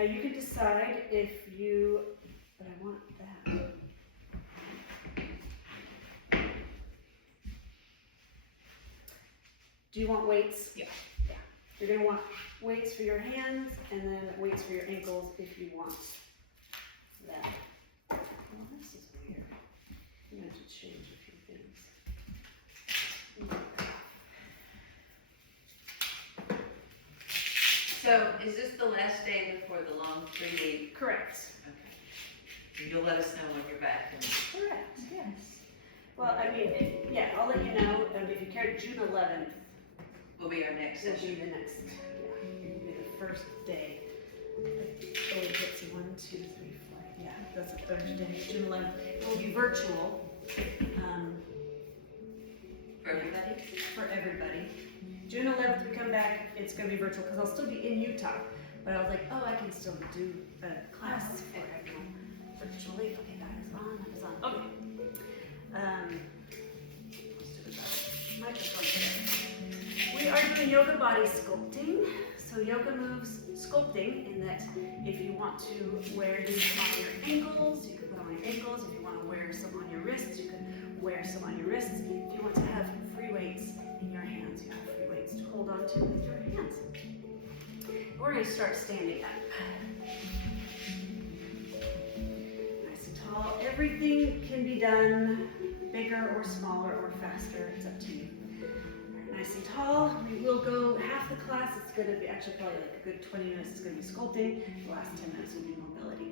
Now you can decide if you, but I want that. Do you want weights? Yeah. Yeah. You're gonna want weights for your hands and then weights for your ankles if you want that. Well, this is weird. I'm gonna have to change a few things. So is this the last day before the long 3-week? Correct. Okay. And you'll let us know when you're back. Correct, yes. Well, I mean, yeah, I'll let you know, if you care, June 11th Will be our next will session. be the next, yeah, it will be the first day. Oh, let's see, 1, 2, 3, 4, yeah, that's a Thursday, June 11th. It will be virtual, For everybody? for everybody. June 11th, we come back, it's gonna be virtual, because I'll still be in Utah. But I was like, oh, I can still do a class for everyone virtually. Okay, that is on, okay. Let's do the microphone today. We are doing yoga body sculpting. So yoga moves sculpting in that if you want to wear these on your ankles, you can put on your ankles. If you want to wear some on your wrists, you can wear some on your wrists. If you want to have free weights in your hands, you have free weights to hold on to with your hands. We're going to start standing up. Nice and tall. Everything can be done bigger or smaller or faster. It's up to you. Nice and tall. We will go half the class. It's going to be actually probably like a good 20 minutes. It's going to be sculpting. The last 10 minutes will be mobility.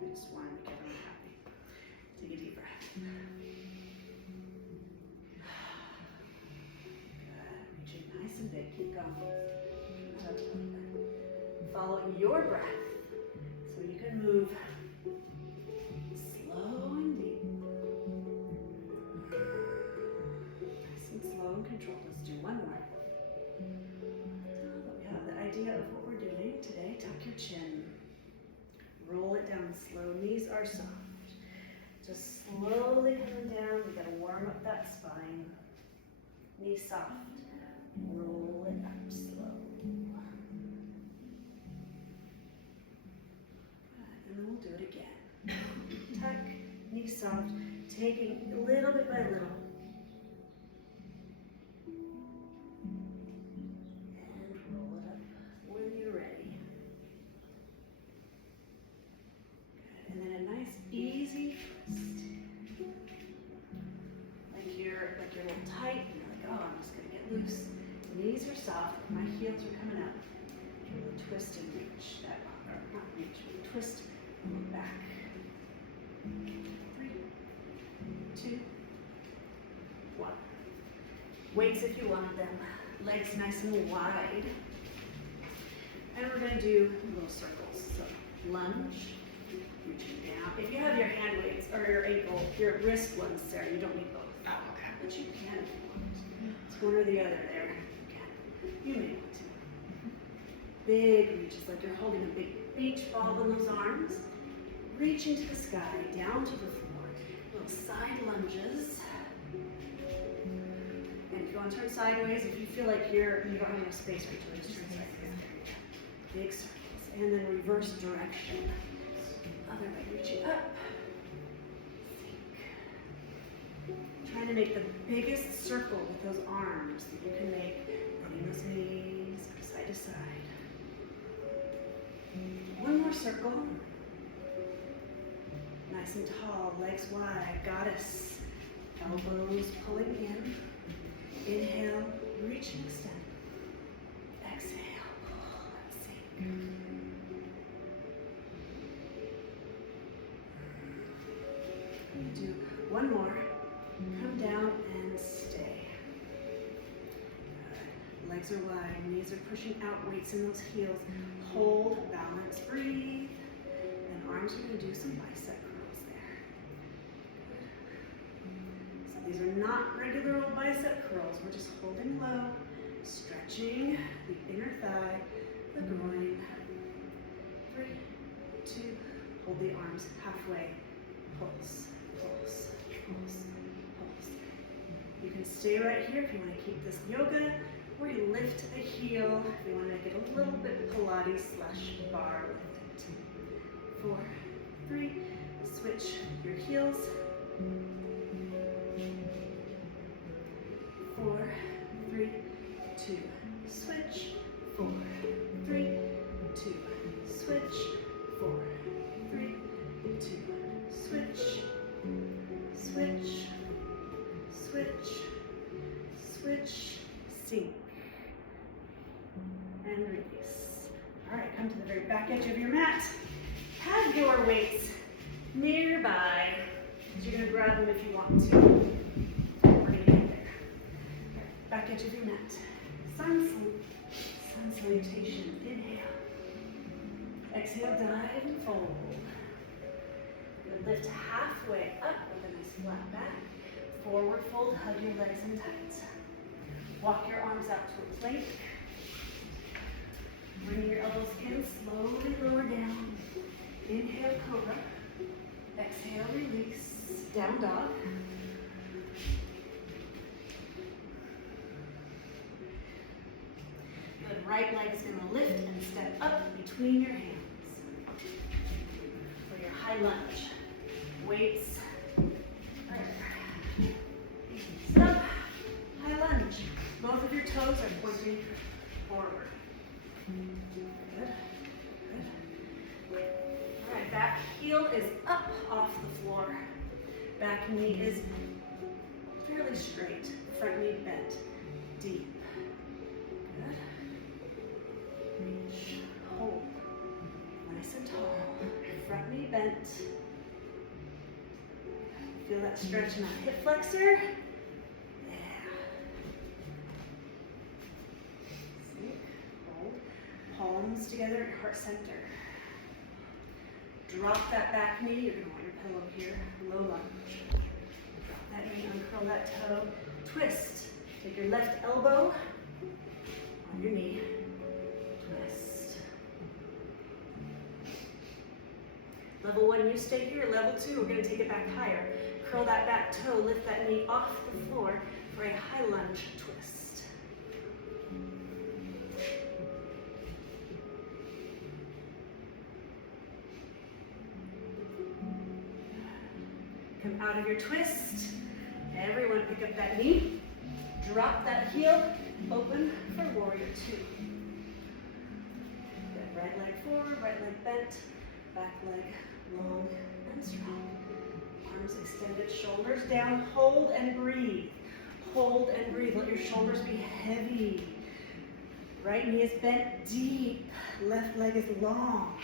I just want to make everyone happy. Take a deep breath. Good. Reaching nice and big. Keep going. Follow your breath. So you can move slow and deep. Nice and slow and controlled. Let's do one more. We have the idea of what we're doing today. Tuck your chin. Roll it down slow. Knees are soft. Just slowly coming down. We gotta warm up that spine. Knees soft. Roll it up slow. And then we'll do it again. Tuck, knees soft, taking little bit by little. And roll it up when you're ready. Good. And then a nice easy twist. Like you're a little tight, and you're like, oh, I'm just gonna get loose. Knees are soft, my heels are coming up. Really twist and reach that, or not reach, but twist and look back. 3, 2, 1. Weights if you want them. Legs nice and wide. And we're going to do little circles. So lunge, reaching down. If you have your hand weights or your ankle, your wrist ones, Sarah, you don't need both. Oh, okay. But you can if you want. It's one or the other there. You may want to. Big reaches, like you're holding a big beach ball in those arms. Reaching to the sky, down to the floor. Little side lunges. And if you want to turn sideways, if you feel like you don't have enough space for it, just turn sideways. Big circles. And then reverse direction. Other way, reaching up. Trying to make the biggest circle with those arms that you can make. Running those knees side to side. One more circle. Nice and tall, legs wide, goddess. Elbows pulling in. Inhale, reach and extend. Exhale, pull and sink. Do one more. Come down and stay. Good. Legs are wide, knees are pushing out, weights in those heels. Hold, balance, breathe. And arms are going to do some bicep curls there. Good. So these are not regular old bicep curls. We're just holding low, stretching the inner thigh, the groin. 3, 2, hold the arms halfway. Pulse, pulse, pulse. You can stay right here if you want to keep this yoga, where you lift the heel. You want to make it a little bit Pilates/bar with it. 4, 3, switch your heels. 4, 3, 2, switch. 4, 3, 2, switch. 4, 3, 2, switch. Switch, switch, switch, sink, and release. All right, come to the very back edge of your mat. Have your weights nearby. You're gonna grab them if you want to. We're gonna get there. Back edge of your mat. Sun salutation. Inhale. Exhale, dive and fold. Lift halfway up with a nice flat back. Forward fold, hug your legs in tight. Walk your arms out to a plank. Bring your elbows in, slowly lower down. Inhale, cobra. Exhale, release. Down dog. Good, right leg is gonna lift and step up between your hands. For your high lunge. Weights. Sit up. High lunge. Both of your toes are pointing forward. Good. Good. All right, back heel is up off the floor. Back knee is fairly straight. Front knee bent. Deep. Good. Reach. Hold. Nice and tall. Front knee bent. Feel that stretch in that hip flexor. Yeah. See? Hold. Palms together at heart center. Drop that back knee. You're going to want your pillow here. Low lunge. Drop that knee, uncurl that toe. Twist. Take your left elbow on your knee. Twist. Level 1, you stay here. Level 2, we're going to take it back higher. Curl that back toe, lift that knee off the floor for a high lunge twist. Come out of your twist. Everyone pick up that knee. Drop that heel. Open for warrior 2. Good. Right leg forward, right leg bent. Back leg long and strong. Arms extended, shoulders down. Hold and breathe. Hold and breathe. Let your shoulders be heavy. Right knee is bent deep. Left leg is long.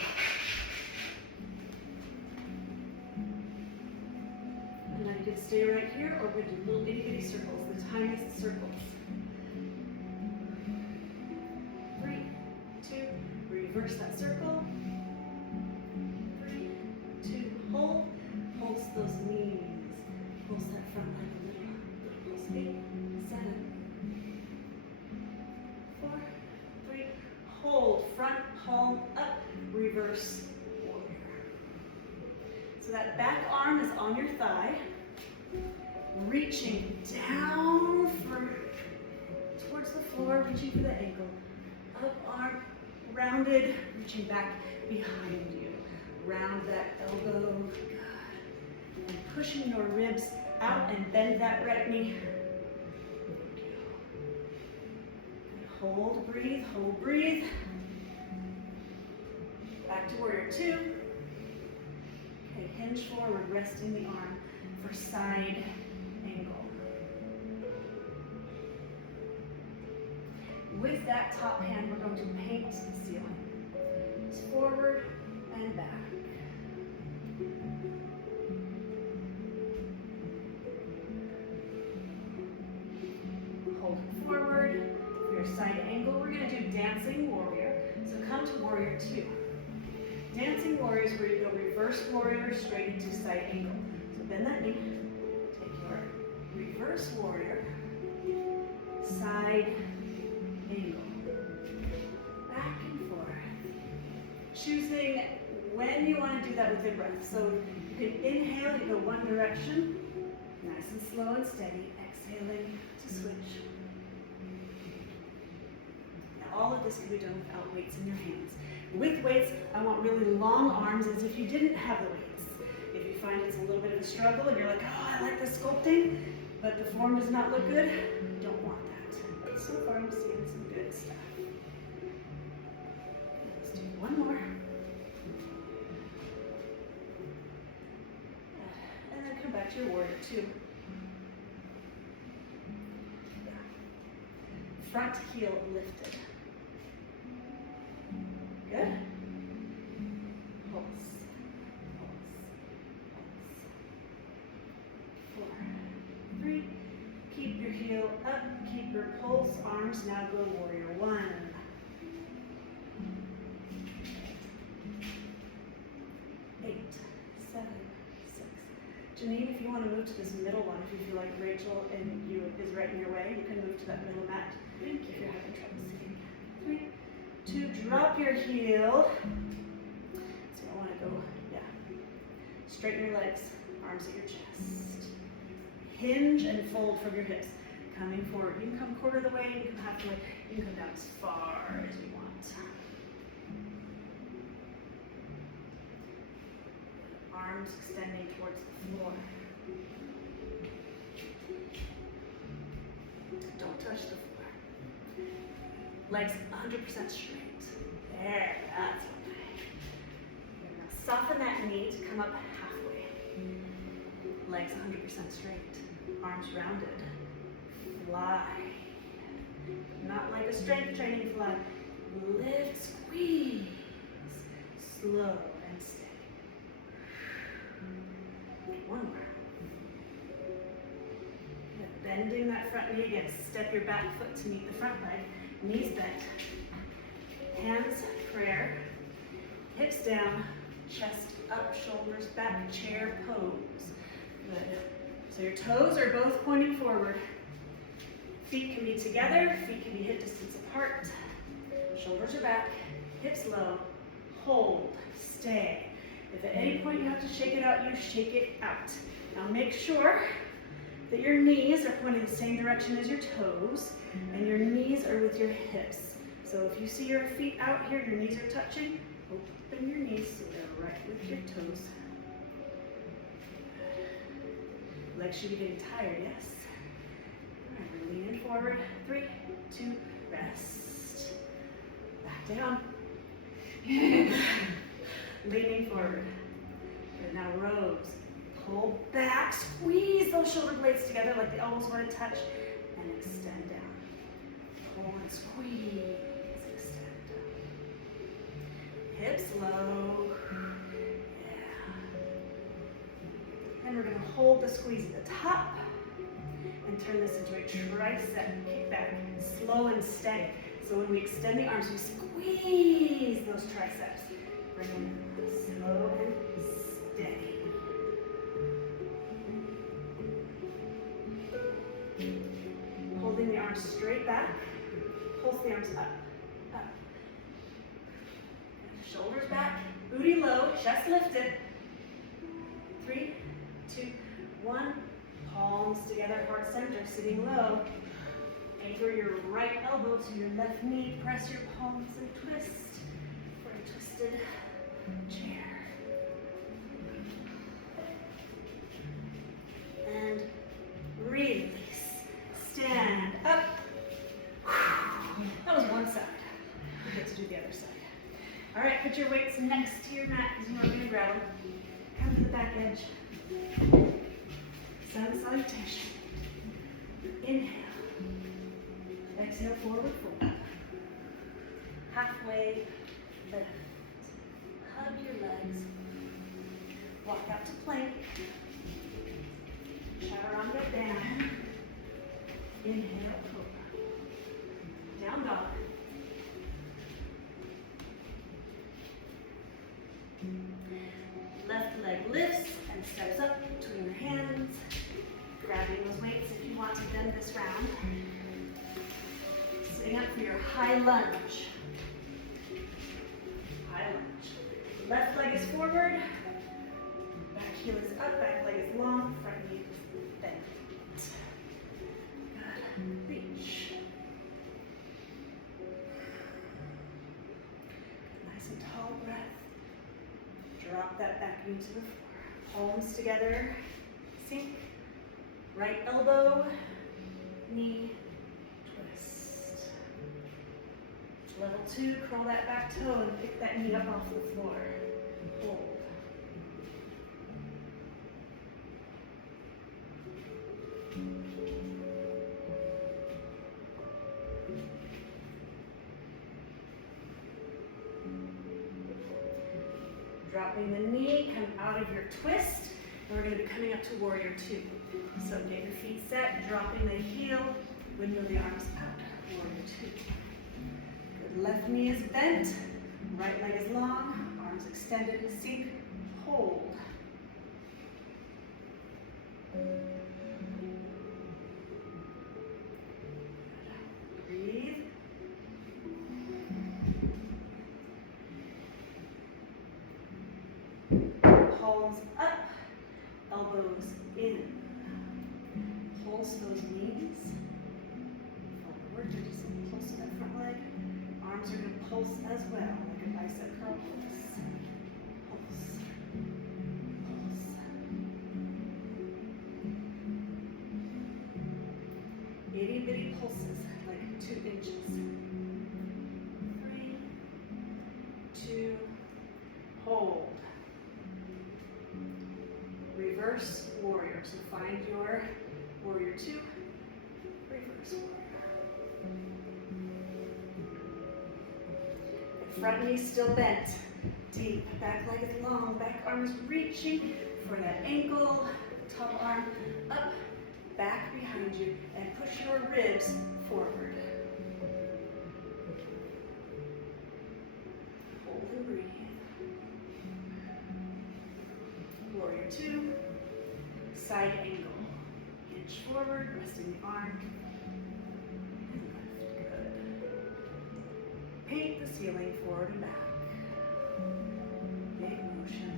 And now you can stay right here, or we do little itty bitty circles, the tiniest circles. 3, 2, reverse that circle. 3, 2, hold. Pulse those knees. Pulse that front leg a little. Pulse 8, 7, 4, 3. Hold. Front palm up. Reverse warrior. So that back arm is on your thigh. Reaching down towards the floor. Reaching for the ankle. Up arm. Rounded. Reaching back behind you. Round that elbow. And pushing your ribs out and bend that right knee. Hold, breathe, hold, breathe. Back to warrior 2. Okay, hinge forward, resting the arm for side angle. With that top hand, we're going to paint the ceiling. It's forward and back. Forward for your side angle. We're going to do dancing warrior. So come to warrior 2. Dancing warrior is where you go reverse warrior straight into side angle. So bend that knee. Take your reverse warrior. Side angle. Back and forth. Choosing when you want to do that with your breath. So you can inhale, you go one direction. Nice and slow and steady. Exhaling to switch. all of this can be done without weights in your hands. With weights, I want really long arms as if you didn't have the weights. If you find it's a little bit of a struggle and you're like, oh, I like the sculpting, but the form does not look good, you don't want that. But so far I'm seeing some good stuff. Let's do one more. And then come back to your warrior two. Front heel lifted. Good. Pulse. Pulse. 4, 3. Keep your heel up. Keep your pulse. Arms now go warrior one. 8, 7, 6. Janine, if you want to move to this middle one, if you feel like Rachel and you is right in your way, you can move to that middle mat. If you're having trouble sitting. 3, 2, drop your heel. So I want to go, straighten your legs, arms at your chest. Hinge and fold from your hips. Coming forward. You can come quarter of the way, you can half the way, you can come down as far as you want. Arms extending towards the floor. Don't touch the floor. Legs 100% straight. There, that's okay. Now soften that knee to come up halfway. Legs 100% straight. Arms rounded. Fly. Not like a strength training fly. Lift, squeeze. Slow and steady. One more. Bending that front knee again. Step your back foot to meet the front leg. Knees bent. Hands prayer. Hips down. Chest up. Shoulders back. Chair pose. Good. So your toes are both pointing forward. Feet can be together. Feet can be hip distance apart. Shoulders are back. Hips low. Hold. Stay. If at any point you have to shake it out, you shake it out. Now make sure that your knees are pointing the same direction as your toes, and your knees are with your hips. So if you see your feet out here, your knees are touching, open your knees so they're right with your toes. Legs should be getting tired, yes? All right, we're leaning forward. 3, 2, rest. Back down. Leaning forward. Good. Now rows. Pull back, squeeze those shoulder blades together like the elbows want to touch, and extend down. Pull and squeeze, extend down. Hips low. Yeah. And we're going to hold the squeeze at the top and turn this into a tricep kickback, slow and steady. So when we extend the arms, we squeeze those triceps. Bring them slow and steady. Holding the arms straight back. Pulse the arms up, up. Shoulders back, booty low, chest lifted. 3, 2, 1. Palms together, heart center, sitting low. Anchor your right elbow to your left knee. Press your palms and twist for a twisted chair. And release. Stand up. That was one side. We get to do the other side. All right, put your weights next to your mat because you want me to grab them. Come to the back edge. Sun salutation. Inhale. Exhale, forward fold. Halfway lift. Hug your legs. Walk out to plank. Chaturanga down. Inhale, cobra. Down dog. Left leg lifts and steps up between your hands. Grabbing those weights if you want to bend this round. Sitting up for your high lunge. High lunge. Left leg is forward. Back heel is up, back leg is long, front knee is bent. Good. Reach. drop that back knee to the floor. Palms together, sink. Right elbow, knee, twist. Level 2, curl that back toe and pick that knee up off the floor. Hold. Dropping the knee, come out of your twist, and we're going to be coming up to warrior 2. So get your feet set, dropping the heel, windmill the arms out, warrior 2. Good, left knee is bent, right leg is long, arms extended, sink, hold. Breathe. Palms up, elbows in. Pulse those knees. Forward, just pulse that front leg. Arms are going to pulse as well, like a bicep curl pulse. Pulse. Pulse. Itty bitty pulses, like 2 inches. 3, 2, hold. Reverse warrior. So find your warrior 2, reverse warrior. The front knee still bent. Deep. Back leg is long. Back arm is reaching for that ankle. Top arm up, back behind you, and push your ribs forward. Hold and breathe. Warrior 2, side angle. Inch forward, resting the arm, and lift. Good. Paint the ceiling forward and back. Big motion.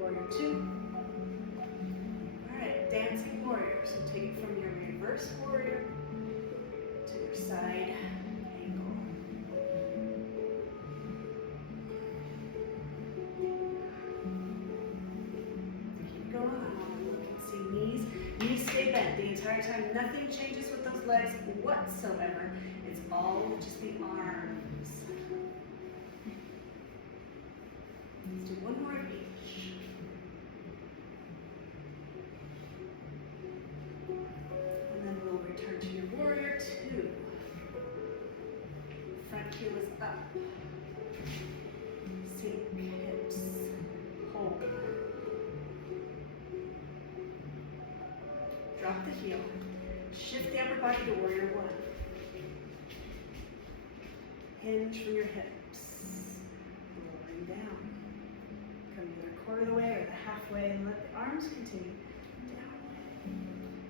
Warrior 2. Alright, dancing warrior. So take it from your reverse warrior to your side angle. Keep going. Look and see knees. Knees stay bent the entire time. Nothing changes with those legs whatsoever. It's all just the arms. Let's do one more of each. And then we'll return to your warrior 2. Front heel is up. Sink, hips, hold. Drop the heel. Shift the upper body to warrior 1. Hinge from your hips. Lowering down. Come either a quarter of the way or the halfway and let the arms continue down.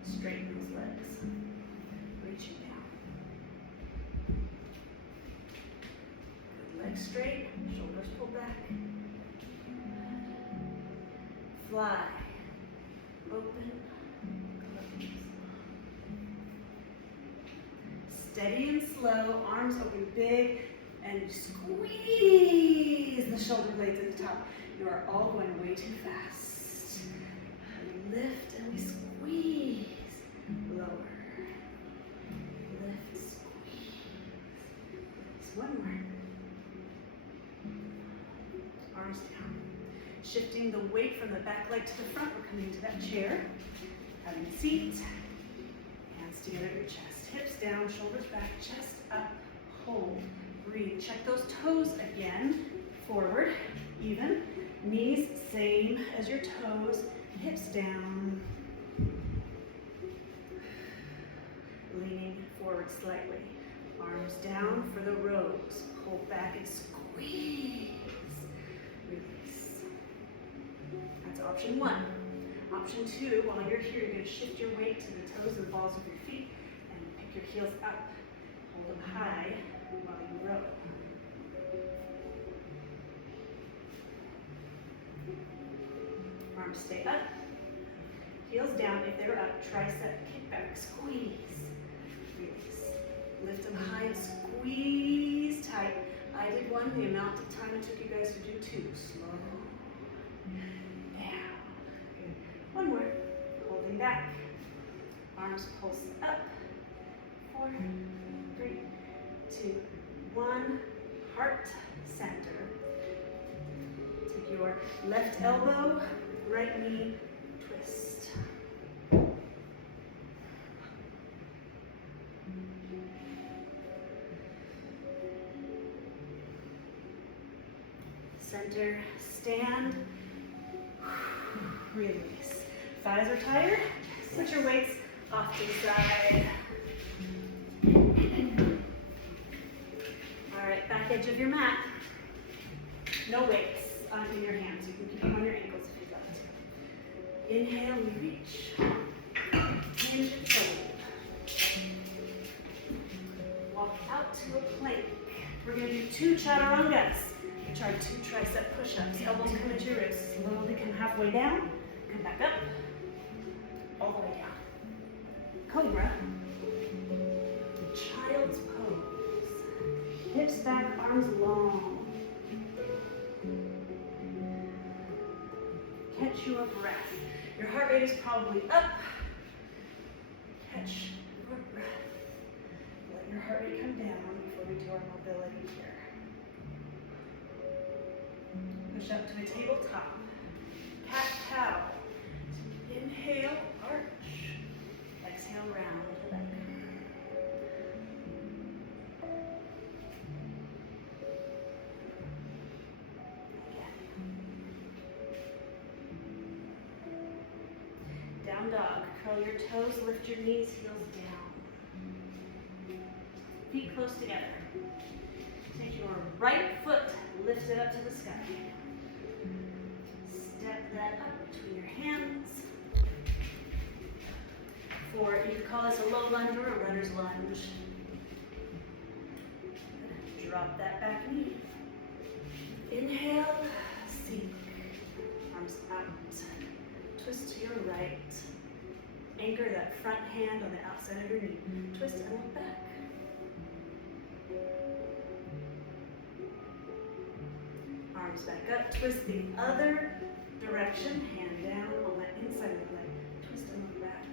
Straighten those legs. Reaching down. Good. Legs straight, shoulders pulled back. Fly. Open. Close. Steady and slow, arms open big, and squeeze the shoulder blades at the top. You are all going way too fast. We lift and we squeeze. Lower. Lift, squeeze. Just one more. Arms down. Shifting the weight from the back leg to the front. We're coming to that chair. Having a seat. Hands together at your chest. Hips down, shoulders back, chest up. Hold. Breathe. Check those toes again. Forward. Even. Knees same as your toes. Hips down. Leaning forward slightly. Arms down for the rose. Hold back and squeeze. Release. That's option 1. Option 2, while you're here, you're going to shift your weight to the toes and the balls of your feet and pick your heels up. Hold them high while you row. Arms stay up. Heels down. If they're up, tricep kickback, squeeze. Release. Lift them high and squeeze tight. I did one, the amount of time it took you guys to do two. Slow down. One more. Holding back. Arms pulse up. 4, 3, 2, 1. Heart center. Take your left elbow, right knee, twist. Center, stand, release. Thighs are tired, put your weights off to the side. All right, back edge of your mat. No weights in your hands. You can keep them on your ankles if you'd like to. Inhale, we reach. Hinge and fold. Walk out to a plank. We're going to do 2 chaturangas, which are 2 tricep push-ups. Elbows come into your wrists. Slowly come halfway down. Come back up. All the way down. Cobra. Child's pose. Hips back, arms long. Catch your breath. Your heart rate is probably up. Catch your breath. Let your heart rate come down before we do our mobility here. Push up to a tabletop. Cat-cow. Inhale, arch. Exhale, round the leg. Down dog. Curl your toes, lift your knees, heels down. Feet close together. Take your right foot, lift it up to the sky. Step that up between your hands. You could call this a low lunge or a runner's lunge. Drop that back knee. Inhale, seek. Arms out. Twist to your right. Anchor that front hand on the outside of your knee. Twist and look back. Arms back up. Twist the other direction. Hand down on that inside of the leg. Twist and look back.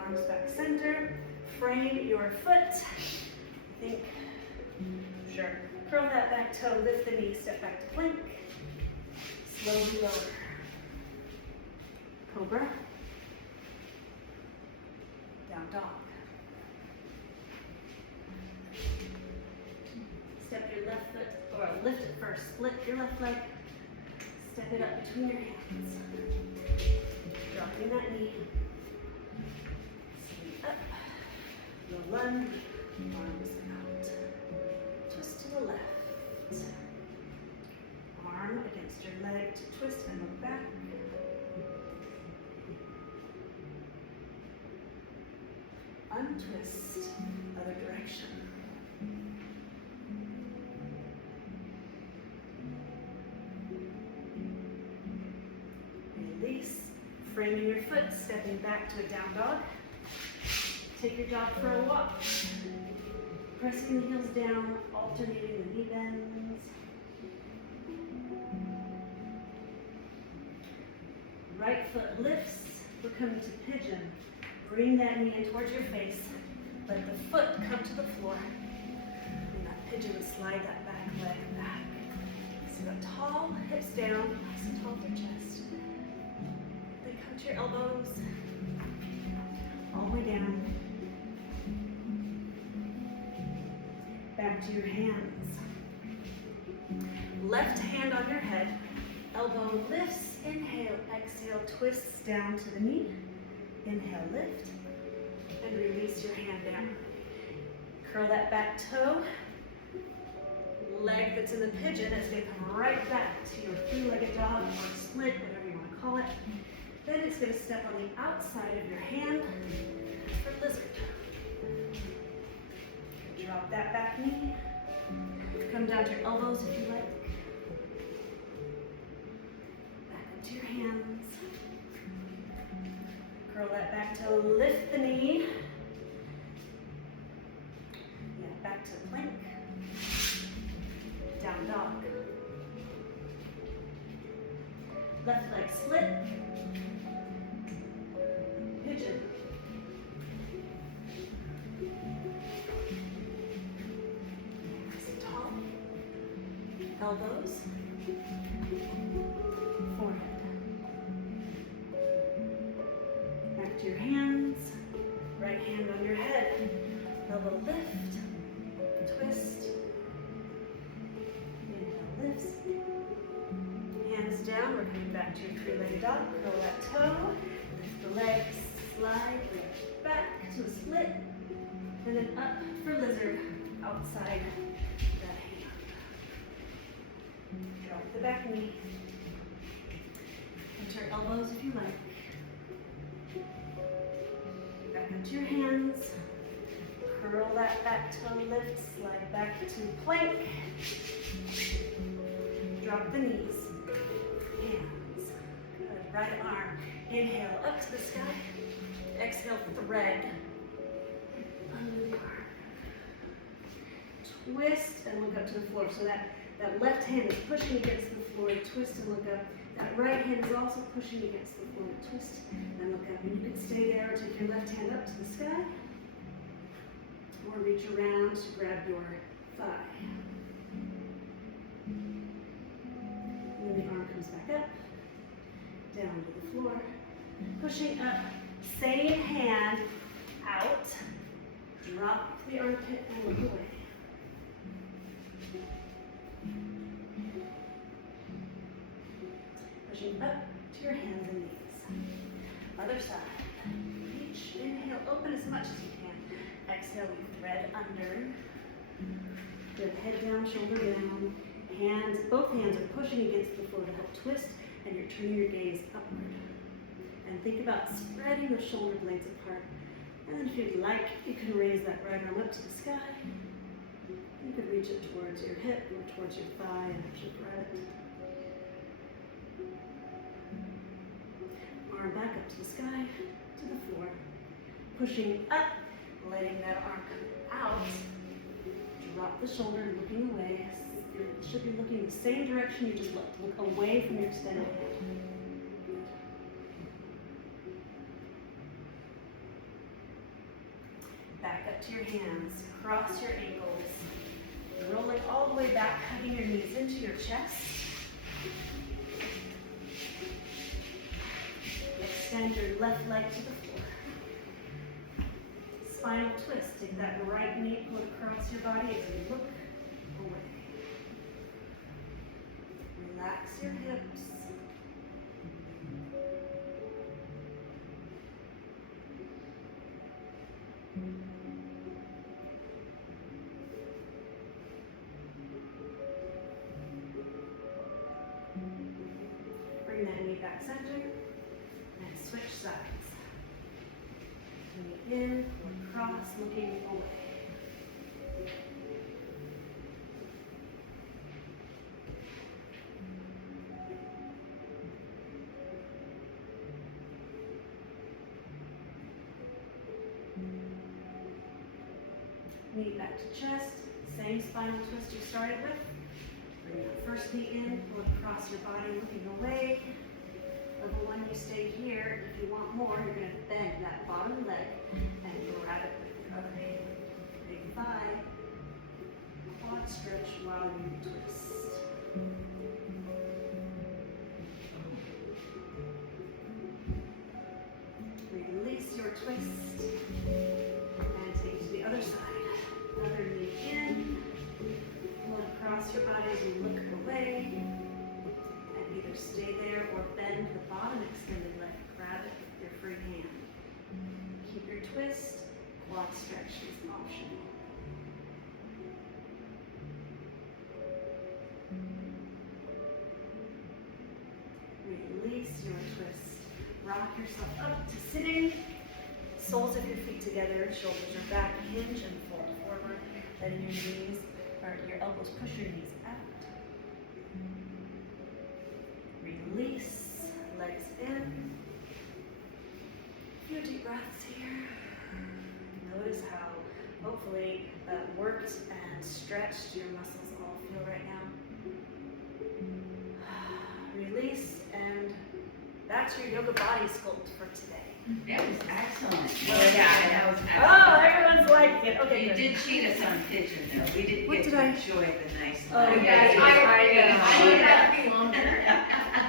Arms back center. Frame your foot. Think. Sure. Curl that back toe, lift the knee, step back to plank. Slowly lower. Cobra. Down dog. Step your left foot, or lift it first. Split your left leg. Step it up between your hands. Dropping that knee. Sweep up. You'll lunge. Arms out. Twist to the left. Arm against your leg to twist and look back. Untwist, other direction. Release, framing your foot, stepping back to a down dog. Take your dog for a walk. Pressing the heels down, alternating the knee bends. Right foot lifts, we're coming to pigeon. Bring that knee in towards your face. Let the foot come to the floor. And that pigeon, slide that back leg back. So tall, hips down, nice and tall for chest. Then come to your elbows. All the way down. Back to your hands. Left hand on your head. Elbow lifts, inhale, exhale, twists down to the knee. Inhale, lift, and release your hand down. Curl that back toe. Leg that's in the pigeon is going to come right back to your three-legged dog or split, whatever you want to call it. Then it's going to step on the outside of your hand for lizard. Drop that back knee. Come down to your elbows if you like. to your hands. Curl that back toe, lift the knee. Yeah, back to plank. Down dog. Left leg split. Pigeon. Nice, tall. Elbows. Forehead. Back to your hands. Right hand on your head. Elbow lift. Twist. Inhale, lifts. Hands down. We're coming back to your three-legged dog. Curl that toe. Lift the legs. Slide. Bring it back to a split. And then up for lizard outside that hand. Drop the back knee. Enter elbows if you like. Back up to your hands. Curl that back toe, lift, slide back to plank. Drop the knees. Hands. Good. Right arm. Inhale up to the sky. Exhale, thread. Under the arm. Twist and look up to the floor. So that left hand is pushing against the floor. Twist and look up. That right hand is also pushing against the floor. Twist and look up. And you can stay there or take your left hand up to the sky. Or reach around to grab your thigh. And then the arm comes back up. Down to the floor. Pushing up. Same hand out. Drop the armpit and look away. Pushing up to your hands and knees. Other side. Reach, inhale, open as much as you can. Exhale, we thread under. Good, head down, shoulder down. Hands, both hands are pushing against the floor to help twist, and you're turning your gaze upward. And think about spreading the shoulder blades apart. And then if you'd like, you can raise that right arm up to the sky. You could reach it towards your hip or towards your thigh and actually grab it. Arm back up to the sky, to the floor. Pushing up, letting that arm come out. Drop the shoulder, looking away. You should be looking the same direction you just looked. Look away from your extended hand. Back up to your hands, cross your ankles, rolling all the way back, hugging your knees into your chest. Extend your left leg to the floor. Spinal twist, take that right knee, pull it across your body as you look away. Relax your hips. Bring that knee back center and switch sides. Knee in or cross, looking away. Knee back to chest, same spinal twist you started with. Bring that first knee in, pull it across your body, looking away. Level one, you stay here. If you want more, you're going to bend that bottom leg and grab it with your other hand. Big thigh, quad stretch while you twist. Release your twist and take it to the other side. Other knee in, pull it across your body as you look away, and either stay there or bend the bottom extended leg, grab it with your free hand. Keep your twist, quad stretch is optional. Release your twist, rock yourself up to sitting, soles of your feet together, shoulders are back, hinge and fold forward, letting your knees, or your elbows push your knees out. Release, few deep breaths here. Notice how hopefully worked and stretched your muscles all feel right now. Release, and that's your yoga body sculpt for today. That was excellent. Well, yeah, that was Oh, excellent. everyone's liking it. Okay, You good. did cheat us on pigeon though. We didn't What get did to I- enjoy the nice. Oh, light. yeah, I need that to be longer.